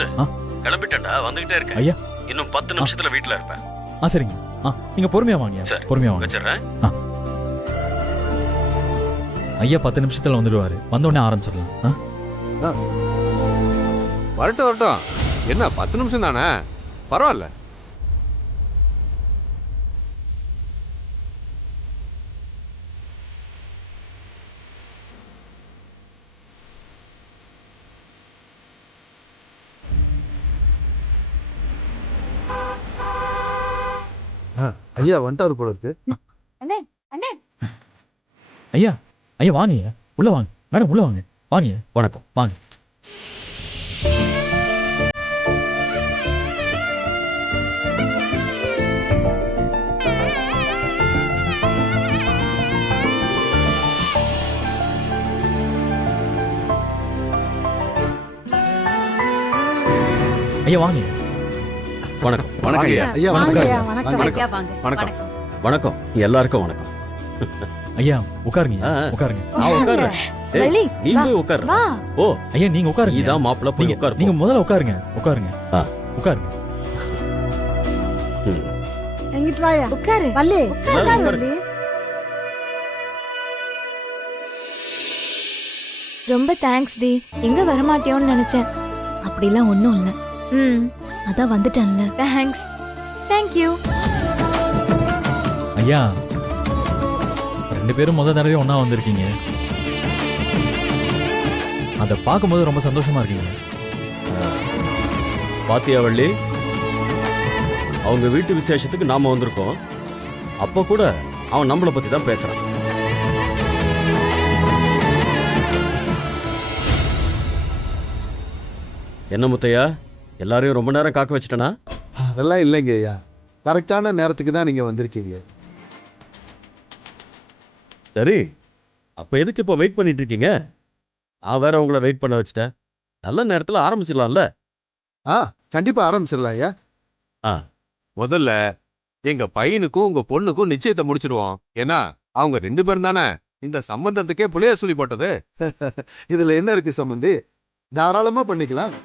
வேலு கிளம்பிட்டேன்டா, வந்துகிட்டே இருக்கேன். ஐயா இன்னும் 10 நிமிஷத்துல வீட்டுல இருப்பேன். சரிங்க. நீங்க பொறுமையா வாங்க. சரி, பொறுமையா வாங்க. வச்சிடுறேன். ஐயா 10 நிமிஷத்துல வந்துடுவாரு. வந்த உடனே ஆரம்பிச்சிடலாம். வரட்டும் வரட்டும். என்ன 10 நிமிஷம் தானே, பரவாயில்ல. ஐயா வந்துட்டாரு போல இருக்கு. ஐயா ஐயா வாங்க, உள்ள வாங்க. மேடம் உள்ள வாங்க. வாங்க. வணக்கம், வாங்க. ஐயா வாங்க. வணக்கம். வணக்கம் ஐயா. ஐயா வணக்கம். வணக்கம் எல்லாருக்கும் வணக்கம். ஐயா உட்காருங்க. உட்காருங்க. நீ போய் உட்காரு. ஓ ஐயா நீங்க உட்காருங்க. இதான் மாப்பிள்ள, போய் உட்காரு. நீங்க முதல்ல உட்காருங்க. உட்காருங்க. உட்காருங்க. எங்கிட்டு வாயா. உட்காரு. வள்ளி உட்காரு வள்ளி. ரொம்ப தேங்க்ஸ் டி. எங்க வரமாட்டியோன்னு நினைச்சேன். அப்படிலாம் ஒண்ணும் இல்ல. அதான் வந்துட்டேன்ல. தேங்க்ஸ். Thank you. ஐயா ரெண்டு பேரும் முத தடவை ஒண்ணா வந்திருக்கீங்க. அத பார்க்கும்போது ரொம்ப சந்தோஷமா இருக்கீங்க. பாத்தியா வள்ளி, அவங்க வீட்டு விசேஷத்துக்கு நாம வந்திருக்கோம். அப்ப கூட அவன் நம்மளை பத்தி தான் பேசுறான். என்ன முத்தையா, எல்லாரையும் ரொம்ப நேரம் காக்க வச்சிட்டனா? அதெல்லாம் இல்லைங்க ஐயா, கரெக்டான நேரத்துக்கு தான் நீங்க வந்திருக்கீங்க. சரி, அப்ப எதுக்கு இப்ப வெயிட் பண்ணிட்டு இருக்கீங்க? நான் வேற உங்களை வெயிட் பண்ண வச்சிட்டேன். நல்ல நேரத்துல ஆரம்பிச்சிடலாம்ல. கண்டிப்பா ஆரம்பிச்சிடலாம் ஐயா. முதல்ல எங்க பையனுக்கும் உங்க பொண்ணுக்கும் நிச்சயத்தை முடிச்சிருவோம். ஏன்னா அவங்க 2 பேரும் தானே இந்த சம்பந்தத்துக்கே புளிய சொல்லி போட்டது. இதுல என்ன இருக்கு சம்பந்தி, தாராளமா பண்ணிக்கலாம்.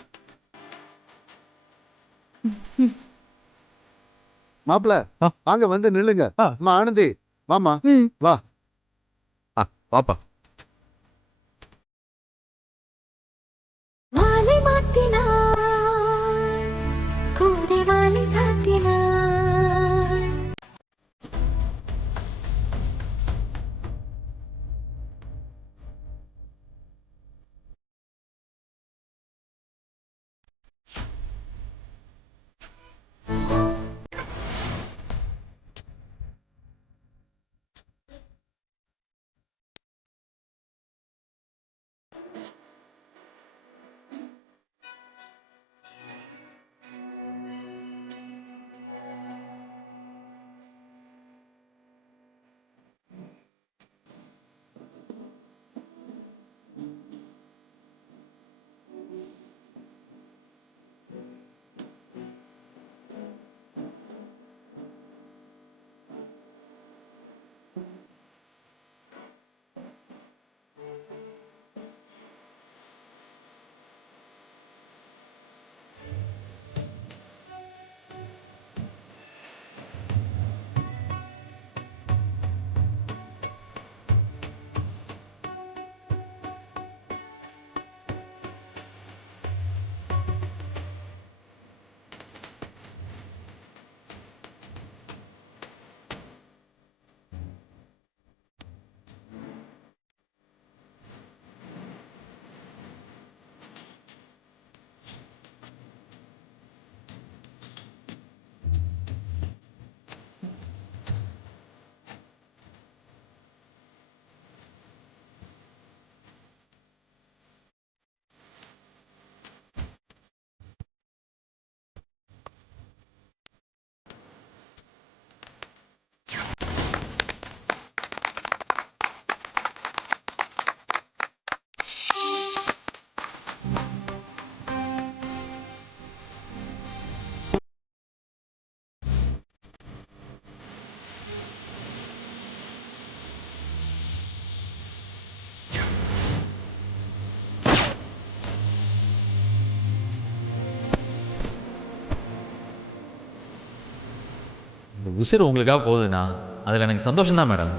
மாப்பிள்ள வாங்க, வந்து நில்லுங்க. ஆனந்தி வாமா, வா. பாப்பா மாலை மாத்தினா கூடை மாலை சாத்தினா உசிர் உங்களுக்காக போகுதுண்ணா அதில் எனக்கு சந்தோஷம் தான் மேடம்.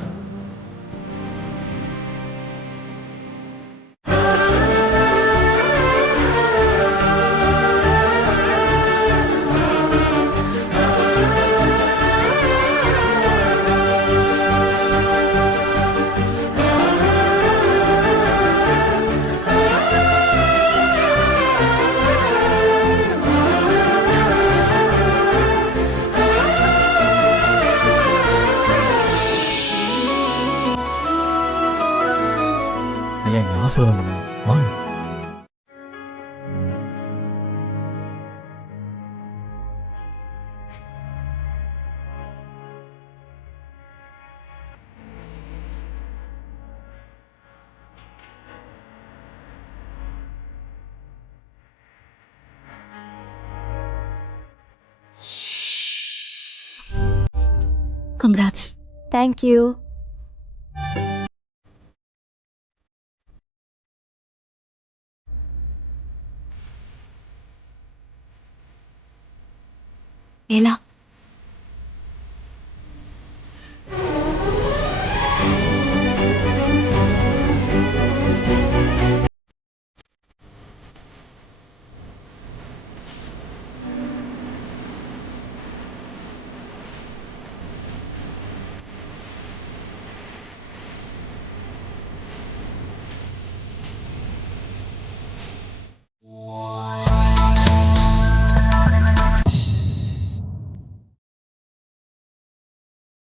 ஐயா எங்கள் ஆசீர்வாதம் பண்ணுங்க. வாங்க. கங்க்ராட்ஸ். தேங்க்யூ. ஏலா